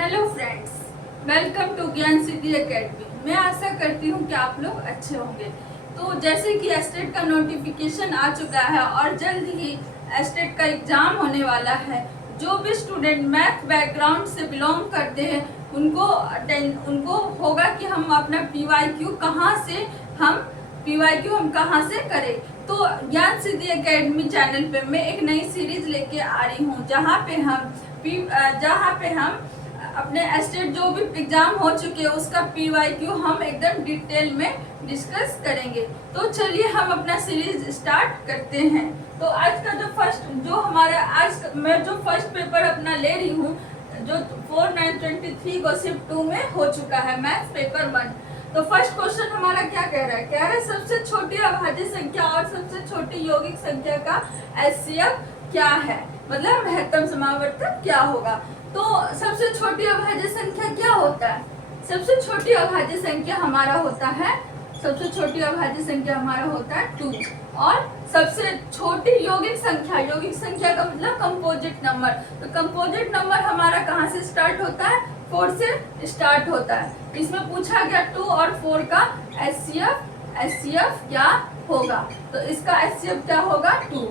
Hello friends, welcome to ज्ञान सिद्धि academy. मैं आशा करती हूँ कि आप लोग अच्छे होंगे। तो जैसे कि एस्टेट का नोटिफिकेशन आ चुका है और जल्द ही एस्टेट का एग्जाम होने वाला है। जो भी स्टूडेंट मैथ बैकग्राउंड से बिलोंग करते हैं उनको होगा कि हम अपना पीवाईक्यू कहाँ से करें। तो ज्ञान सिद्धि एकेडमी चैनल पे मैं एक नई सीरीज लेके आ रही हूँ जहाँ पे हम अपने एस्टेट जो भी एग्जाम हो चुके हैं उसका पीवाईक्यू हम एकदम डिटेल में डिस्कस करेंगे। तो चलिए हम अपना सीरीज स्टार्ट करते हैं। तो आज का मैं जो फर्स्ट पेपर अपना ले रही हूँ जो 4923 को शिफ्ट 2 में हो चुका है, मैथ्स पेपर 1। तो फर्स्ट क्वेश्चन हमारा क्या कह रहा है? कह रहा है सबसे छोटी अभाज्य संख्या और सबसे छोटी यौगिक संख्या का एचसीएफ क्या है, मतलब महत्तम समावर्तक क्या होगा। तो सबसे छोटी अभाज्य संख्या क्या होता है? सबसे छोटी अभाज्य संख्या हमारा होता है 2। और सबसे छोटी यौगिक संख्या का मतलब कंपोजिट नंबर। तो कंपोजिट नंबर हमारा कहाँ से स्टार्ट होता है? 4 से स्टार्ट होता है। इसमें पूछा गया 2 और 4 का एचसीएफ क्या होगा। तो इसका एचसीएफ क्या होगा? 2।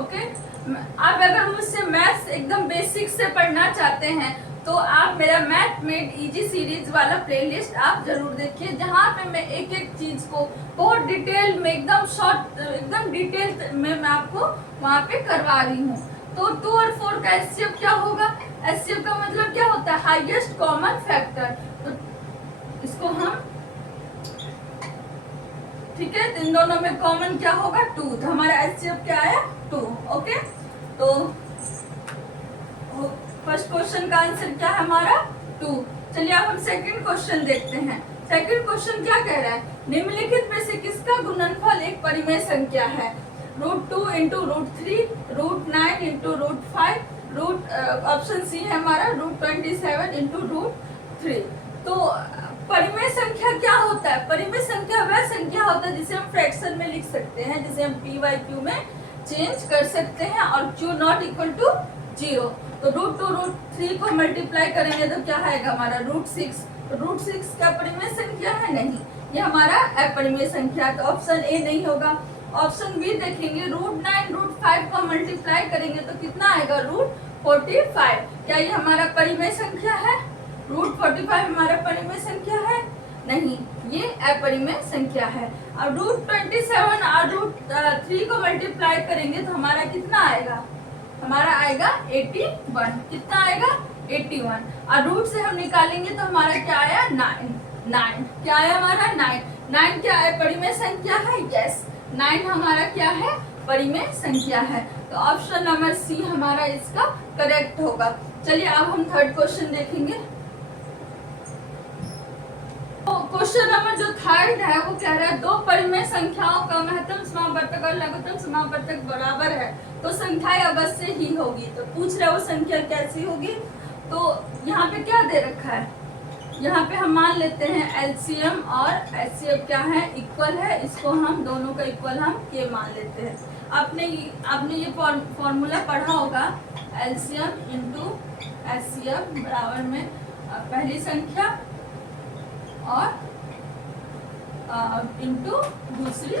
ओके, आप अगर मुझसे मैथ्स एकदम बेसिक से पढ़ना चाहते हैं तो आप मेरा मैथ मेड इजी सीरीज वाला प्लेलिस्ट आप जरूर देखिए, जहाँ पे मैं एक एक चीज को बहुत डिटेल में एकदम डिटेल में मैं आपको वहाँ पे करवा रही हूँ। तो 2 और 4 का एचसीएफ क्या होगा? एचसीएफ का मतलब क्या होता है? Highest common factor. तो इसको हम ठीक है, इन दोनों में कॉमन क्या होगा? 2। तो हमारा एचसीएफ क्या है? 2। ओके, तो फर्स्ट क्वेश्चन का आंसर क्या है हमारा? 2। चलिए अब हम सेकंड क्वेश्चन देखते हैं। सेकंड क्वेश्चन क्या कह रहा है? निम्नलिखित में से किसका गुणनफल एक परिमेय संख्या है? √2 इंटू √3, √9 इंटू √5, ऑप्शन सी है हमारा √27 इंटू √3। तो परिमेय संख्या क्या होता है? परिमेय संख्या वह संख्या होता है जिसे हम फ्रैक्शन में लिख सकते हैं, जिसे हम पीवाईक्यू में चेंज कर सकते हैं और Q नॉट इक्वल टू 0। तो √2 √3 को मल्टीप्लाई करेंगे तो क्या आएगा हमारा? √6। तो √6 क्या परिमेय संख्या है? नहीं, ये हमारा अपरिमेय संख्या। तो ऑप्शन ए नहीं होगा। ऑप्शन बी देखेंगे, √9 √5 को मल्टीप्लाई करेंगे तो कितना आएगा? √45। क्या ये हमारा परिमेय संख्या है? √45 हमारा परिमेय संख्या है? नहीं, ये अपरिमेय संख्या है। अब √27 और √3 को मल्टीप्लाई करेंगे तो हमारा कितना आएगा? हमारा आएगा 81। कितना आएगा? 81। और रूट से हम निकालेंगे तो हमारा क्या आया? 9। क्या आया हमारा? 9 क्या है? परिमेय संख्या है? यस, 9 हमारा क्या है? परिमेय संख्या है। तो ऑप्शन नंबर सी हमारा इसका करेक्ट होगा। चलिए अब हम थर्ड क्वेश्चन देखेंगे। क्वेश्चन नंबर जो थर्ड है वो कह रहा है दो परिमेय संख्याओं का महत्तम समावर्तक और लघुत्तम समावर्तक बराबर है तो संख्याएं अवश्य ही होगी। तो पूछ रहे वो संख्या कैसी होगी? तो यहाँ पे क्या दे रखा है? यहाँ पे हम मान लेते हैं एलसीएम और एचसीएफ क्या है? इक्वल है। इसको हम दोनों का इक्वल हम के मान लेते हैं। आपने ये फॉर्मूला पढ़ा होगा, एलसीएम इंटू एचसीएफ बराबर में पहली संख्या और इंटू दूसरी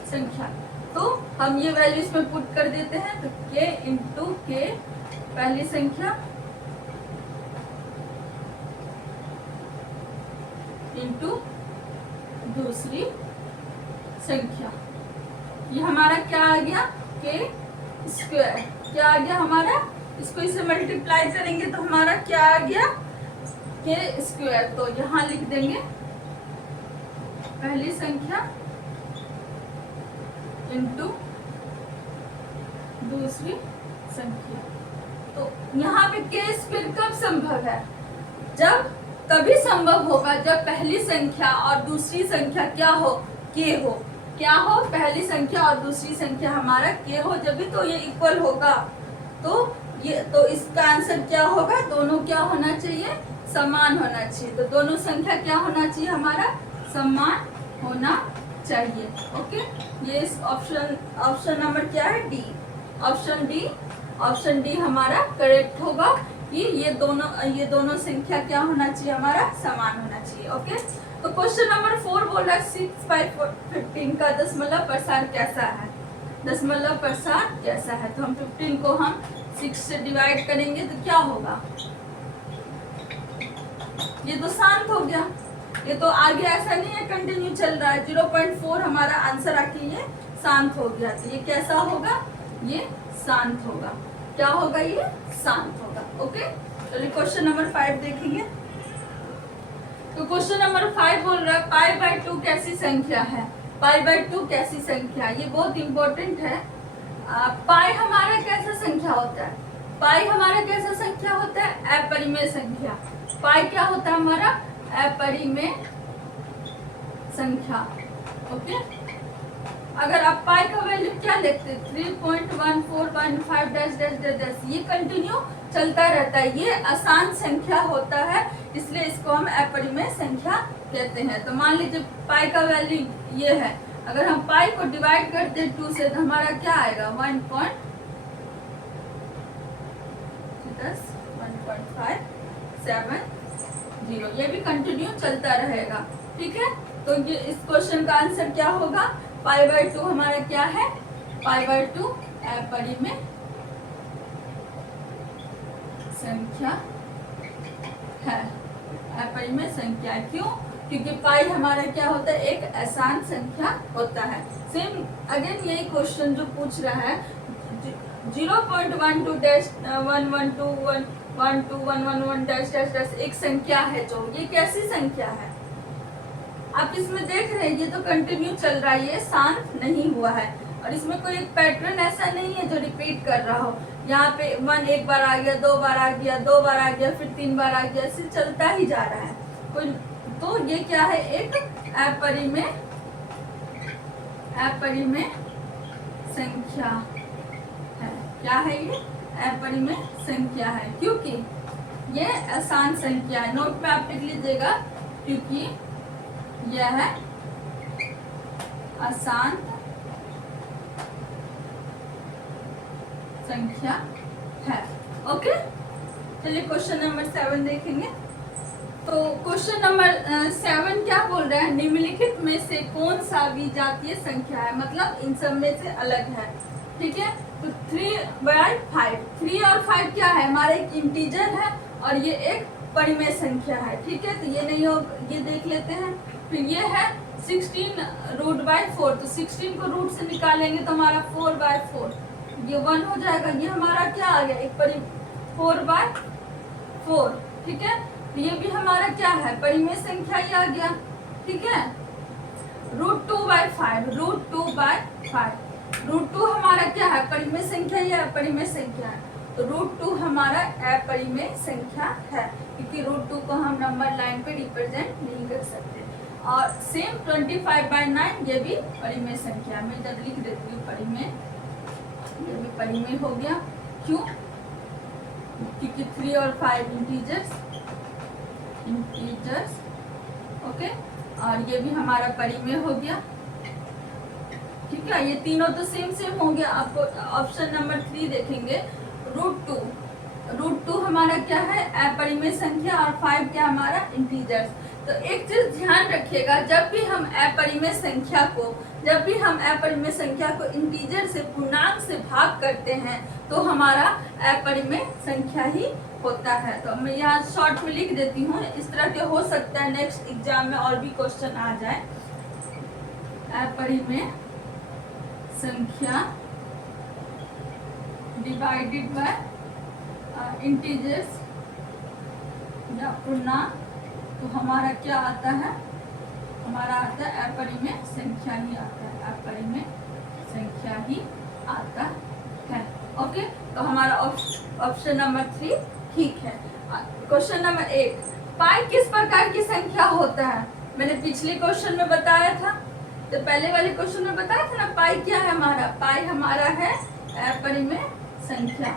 संख्या। तो हम ये वैल्यू इसमें पुट कर देते हैं। तो k इंटू के पहली संख्या इंटू दूसरी संख्या, ये हमारा क्या आ गया? k square. क्या आ गया हमारा? इसको इसे मल्टीप्लाई करेंगे तो हमारा क्या आ गया? k square. तो यहाँ लिख देंगे पहली संख्या इंटू दूसरी संख्या। तो यहाँ पे k स्क्वायर कब संभव है? जब तभी संभव होगा जब पहली संख्या और दूसरी संख्या क्या हो? k हो। क्या हो? पहली संख्या और दूसरी संख्या हमारा k हो, जब भी तो ये इक्वल होगा। तो इसका आंसर क्या होगा? दोनों क्या होना चाहिए? समान होना चाहिए। तो दोनों संख्या क्या होना चाहिए? हमारा समान होना चाहिए। ओके, ये ऑप्शन नंबर क्या है? D. Option D option D हमारा करेक्ट होगा कि ये दोनों संख्या क्या होना चाहिए, हमारा समान होना चाहिए। ओके, तो क्वेश्चन नंबर 4 बोल रहा है 6/15 का दशमलव प्रसार कैसा है, दशमलव प्रसार कैसा है। तो हम 15 को हम 6 से डिवाइड करेंगे तो क्या होगा, ये तो शांत हो गया, ये तो आगे ऐसा नहीं है कंटिन्यू चल रहा है। 0.4 हमारा आंसर आके ये शांत हो गया, तो ये कैसा होगा, ये शांत होगा। क्या होगा, ये शांत होगा। ओके, चलिए क्वेश्चन नंबर 5 देखेंगे। तो क्वेश्चन नंबर 5 बोल रहा है π/2 कैसी संख्या है, π/2 कैसी संख्या, ये बहुत इंपॉर्टेंट है। पाई हमारा कैसा संख्या होता है, पाई हमारा कैसा संख्या होता है, अपरिमेय संख्या। पाई क्या होता है हमारा, अपरिमेय संख्या। ओके, अगर आप पाई का वैल्यू क्या लेते 3.1415 डैश डैश डैश डैश, ये कंटिन्यू चलता रहता है, ये आसान संख्या होता है, इसलिए इसको हम अपरिमेय संख्या कहते हैं। तो मान लीजिए पाई का वैल्यू ये है, अगर हम पाई को डिवाइड करते हैं 2 से तो हमारा क्या आएगा 1.570, ये भी कंटिन्यू चलता रहेगा। ठीक है, तो ये इस क्वेश्चन का आंसर क्या होगा, π/2 हमारा क्या है, π/2 अपरिमेय संख्या है, अपरिमेय संख्या। क्यों, क्योंकि पाई हमारा क्या होता है, एक आसान संख्या होता है। सेम अगेन यही क्वेश्चन जो पूछ रहा है 0.12 डैश 1121111 डैश डैश डैश एक संख्या है, जो ये कैसी संख्या है, आप इसमें देख रहे हैं ये तो कंटिन्यू चल रहा है, ये शांत नहीं हुआ है, और इसमें कोई एक पैटर्न ऐसा नहीं है जो रिपीट कर रहा हो। यहाँ पे 1 एक बार आ गया, 2 बार आ गया, 2 बार आ गया, फिर 3 बार आ गया, ऐसे चलता ही जा रहा है कोई। तो ये क्या है, एक अपरिमेय संख्या है। क्या है ये, अपरिमेय संख्या है, क्योंकि ये आसान संख्या है। नोट में आप लिख लीजिएगा, क्योंकि यह है आसान संख्या है। ओके, चलिए क्वेश्चन नंबर 7 देखेंगे। तो क्वेश्चन नंबर 7 क्या बोल रहा है, निम्नलिखित में से कौन सा विजातीय संख्या है, मतलब इन सब में से अलग है। ठीक है, तो 3/5, 3 और 5 क्या है, हमारा एक इंटीजर है और ये एक परिमेय संख्या है। ठीक है, तो ये नहीं हो, ये देख लेते हैं। फिर ये है 16√4, तो 16 को रूट से निकालेंगे तो हमारा 4/4, ये 1 हो जाएगा। ये हमारा क्या आ गया, एक 4/4। ठीक है, तो ये भी हमारा क्या है, परिमेय संख्या ही आ गया। ठीक है, √2/5, √2 हमारा क्या है, परिमेय संख्या या अपरिमेय संख्या है, तो √2 हमारा अपरिमेय संख्या है, क्योंकि √2 को हम नंबर लाइन पे रिप्रेजेंट नहीं कर सकते। और सेम 25/9 ये भी परिमेय संख्या, मैं इधर लिख देती हूँ परिमेय, ये भी परिमेय हो गया। क्यों, क्योंकि 3 और 5 इंटीजर्स। ओके, और ये भी हमारा परिमेय हो गया। ठीक है, ये तीनों तो सेम हो गया। आपको ऑप्शन नंबर 3 देखेंगे, √2 हमारा क्या है, अपरिमेय संख्या, और 5 क्या हमारा इंटीजर्स। तो एक चीज ध्यान रखिएगा, जब भी हम अपरिमेय संख्या को इंटीजर से, पूर्णांक से भाग करते हैं तो हमारा अपरिमेय संख्या ही होता है। तो मैं यहाँ शॉर्ट में लिख देती हूँ, इस तरह के हो सकता है नेक्स्ट एग्जाम में और भी क्वेश्चन आ जाए। अपरिमेय संख्या डिवाइडेड बाय इंटीजर्स या पूर्णांक, तो हमारा क्या आता है, हमारा आता है अपरिमेय संख्या ही आता है, अपरिमेय संख्या ही आता है। ओके, तो हमारा ऑप्शन नंबर 3 ठीक है। क्वेश्चन नंबर 8, पाई किस प्रकार की संख्या होता है, मैंने पिछले क्वेश्चन में बताया था, तो पहले वाले क्वेश्चन में बताया था ना, पाई क्या है हमारा, पाई हमारा है अपरिमेय संख्या,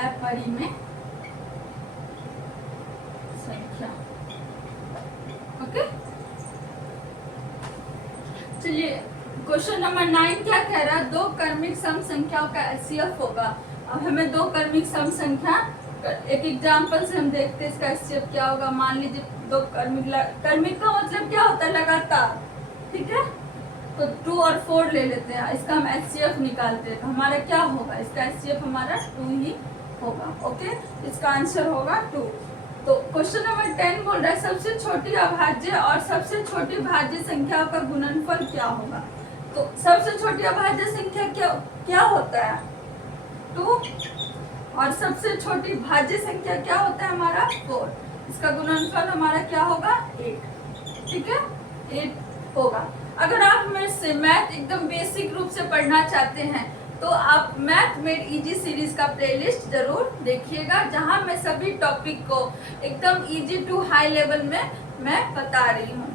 अपरिमेय संख्या। ओके, चलिए क्वेश्चन नंबर 9 क्या कह रहा है, दो क्रमिक सम संख्याओं का एचसीएफ होगा। अब हमें दो क्रमिक सम संख्या, एक एग्जांपल से हम देखते हैं इसका एचसीएफ क्या होगा। मान लीजिए दो क्रमिक का मतलब क्या होता है, लगातार, ठीक है। तो 2 और 4 ले लेते हैं, इसका हम एचसीएफ निकालते हैं, तो हमारा क्या होगा, इसका एचसीएफ हमारा 2 ही होगा। ओके, इसका आंसर होगा 2। तो क्वेश्चन नंबर 10 बोल रहा है सबसे छोटी अभाज्य और सबसे छोटी भाज्य संख्याओं का गुणनफल क्या होगा। तो सबसे छोटी अभाज्य संख्या क्या होता है, 2, और सबसे छोटी भाज्य संख्या क्या होता है हमारा 4। इसका गुणनफल हमारा क्या होगा 8, ठीक है, 8 होगा। अगर आप मेरे से मैथ एकदम बेसिक रूप से पढ़ना चाहते हैं तो आप मैथ मेड इजी सीरीज का प्लेलिस्ट जरूर देखिएगा, जहां मैं सभी टॉपिक को एकदम इजी टू हाई लेवल में मैं बता रही हूँ।